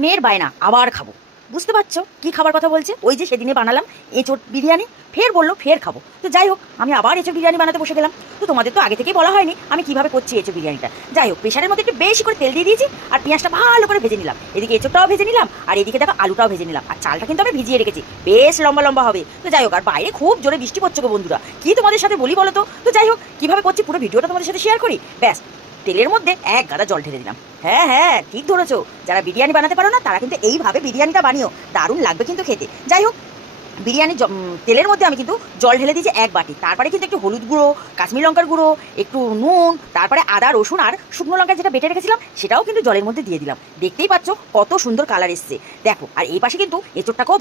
মেয়ের বায়না আবার খাবো। বুঝতে পারছো কি খাবার কথা বলছে? ওই যে সেদিনে বানালাম এঁচোড় বিরিয়ানি, ফের বললো ফের খাবো। তো যাই হোক, আমি আবার এঁচোড় বিরিয়ানি বানাতে বসে গেলাম। তো তোমাদের তো আগে থেকেই বলা হয়নি আমি কিভাবে করছি এঁচোড় বিরিয়ানিটা। যাই হোক, প্রেশারের মধ্যে একটু বেশি করে তেল দিয়ে দিয়েছি আর পেঁয়াজটা ভালো করে ভেজে নিলাম। এদিকে এঁচোড়টাও ভেজে নিলাম আর এদিকে দেখো আলুটাও ভেজে নিলাম। আর চালটা কিন্তু আমি ভিজিয়ে রেখেছি, বেশ লম্বা লম্বা হবে। তো যাই হোক, আর বাইরে খুব জোরে বৃষ্টি পড়ছে গো বন্ধুরা, কি তোমাদের সাথে বলি বলো তো। তো যাই হোক, কিভাবে করছি পুরো ভিডিওটা তোমাদের সাথে শেয়ার করি। ব্যাস, তেলের মধ্যে এক গাদা জল ঢেলে দিলাম। হ্যাঁ হ্যাঁ, ঠিক ধরেছো, যারা বিরিয়ানি বানাতে পারো না তারা কিন্তু এইভাবে বিরিয়ানিটা বানিও, দারুণ লাগবে কিন্তু খেতে। যাই হোক, বিরিয়ানি তেলের মধ্যে আমি কিন্তু জল ঢেলে দিয়েছি এক বাটি। তারপরে কিন্তু একটু হলুদ গুঁড়ো, কাশ্মীর লঙ্কার গুঁড়ো, একটু নুন, তারপরে আদা রসুন আর শুকনো লঙ্কা যেটা বেটে রেখেছিলাম সেটাও কিন্তু জলের মধ্যে দিয়ে দিলাম। দেখতেই পাচ্ছ কত সুন্দর কালার এসছে দেখো। আর এই পাশে কিন্তু এঁচোড়টাকেও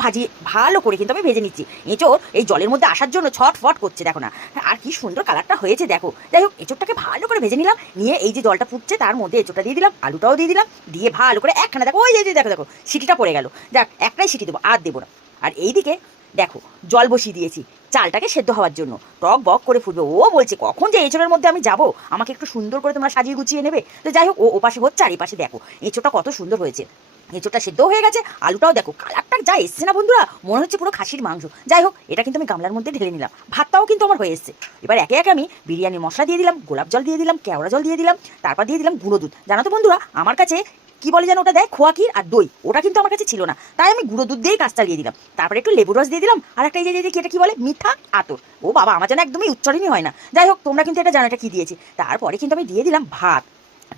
ভালো করে কিন্তু আমি ভেজে নিচ্ছি। এঁচোড় এই জলের মধ্যে আসার জন্য ছটফট করছে দেখো না, আর কি সুন্দর কালারটা হয়েছে দেখো। যাই হোক, এঁচোড়টাকে ভালো করে ভেজে নিলাম, নিয়ে এই যে জলটা ফুটছে তার মধ্যে এঁচোড়টা দিয়ে দিলাম, আলুটাও দিয়ে দিলাম, দিয়ে ভালো করে একখানা দেখো, ওই যে দেখো দেখো সিটিটা পড়ে গেল। যাক, একটাই সিটি দেবো, আর দেবো না। আর এইদিকে দেখো জল বসিয়ে দিয়েছি চালটাকে সেদ্ধ হওয়ার জন্য, টক বক করে ফুটবে। ও বলছে কখন যে এঁচোড়ের মধ্যে আমি যাবো, আমাকে একটু সুন্দর করে তোমরা সাজিয়ে গুছিয়ে নেবে। তো যাই হোক, ও পাশে হচ্ছে আর এই পাশে দেখো এঁচোড়টা কত সুন্দর হয়েছে। এঁচোড়টা সেদ্ধ হয়ে গেছে, আলুটাও দেখো কালারটা যা এসছে না বন্ধুরা, মনে হচ্ছে পুরো খাসির মাংস। যাই হোক, এটা কিন্তু আমি গামলার মধ্যে ঢেলে নিলাম, ভাতটাও কিন্তু আমার হয়ে এসছে। এবার একে একে আমি বিরিয়ানির মশলা দিয়ে দিলাম, গোলাপ জল দিয়ে দিলাম, কেওড়া জল দিয়ে দিলাম, তারপর দিয়ে দিলাম গুঁড়ো দুধ। জানো তো বন্ধুরা, আমার কাছে কি বলে যেন ওটা দেয়, খোয়া ক্ষীর আর দই, ওটা কিন্তু আমার কাছে ছিল না, তাই আমি গুঁড়ো দুধ দিয়েই কাজ চালিয়ে দিলাম। তারপরে একটু লেবু রস দিয়ে দিলাম, আর একটা এই যে এটা কি বলে, মিঠা আতর। ও বাবা, আমার যেন একদমই উচ্চারণই হয় না। যাই হোক, তোমরা কিন্তু এটা জানো এটা কি দিয়েছি। তারপরে কিন্তু আমি দিয়ে দিলাম ভাত।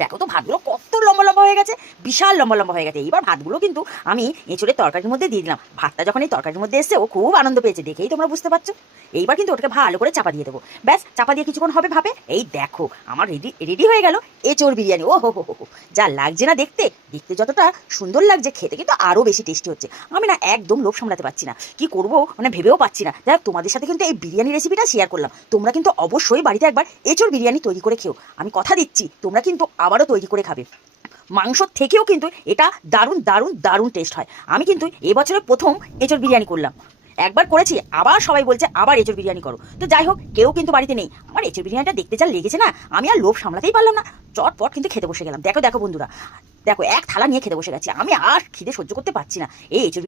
দেখো তো ভাতগুলো কত লম্বা লম্বা হয়ে গেছে, বিশাল লম্বা লম্বা হয়ে গেছে। এইবার ভাতগুলো কিন্তু আমি এঁচোড়ের তরকারির মধ্যে দিয়ে দিলাম। ভাতটা যখন এই তরকারির মধ্যে এসছে, ও খুব আনন্দ পেয়েছে, দেখেই তোমরা বুঝতে পারছো। এইবার কিন্তু ওটাকে ভালো করে চাপা দিয়ে দেবো। ব্যাস, চাপা দিয়ে কিছুক্ষণ হবে ভাবে। এই দেখো আমার রেডি রেডি হয়ে গেল এঁচোড় বিরিয়ানি। ও হো হো হো, যা লাগছে না দেখতে, দেখতে যতটা সুন্দর লাগছে খেতে কিন্তু আরও বেশি টেস্টি হচ্ছে। আমি না একদম লোভ সামলাতে পারছি না, কি করবো মানে ভেবেও পাচ্ছি না। যাই হোক, তোমাদের সাথে কিন্তু এই বিরিয়ানি রেসিপিটা শেয়ার করলাম। তোমরা কিন্তু অবশ্যই বাড়িতে একবার এঁচোড় বিরিয়ানি তৈরি করে খেও। আমি কথা দিচ্ছি তোমরা কিন্তু আবারও তৈরি করে খাবে। মাংসর থেকেও কিন্তু এটা দারুণ দারুণ দারুণ টেস্ট হয়। আমি কিন্তু এবছরে প্রথম এঁচোড় বিরিয়ানি করলাম, একবার করেছি, আবার সবাই বলছে আবার এঁচোড় বিরিয়ানি করো। তো যাই হোক, কেউ কিন্তু বাড়িতে নেই, আমার এঁচোড় বিরিয়ানিটা দেখতে যা লেগেছে না, আমি আর লোভ সামলাতেই পারলাম না, চটপট কিন্তু খেতে বসে গেলাম। দেখো দেখো বন্ধুরা, দেখো এক থালা নিয়ে খেতে বসে গেছি, আমি আর খিদে সহ্য করতে পারছি না। এই এঁচোড়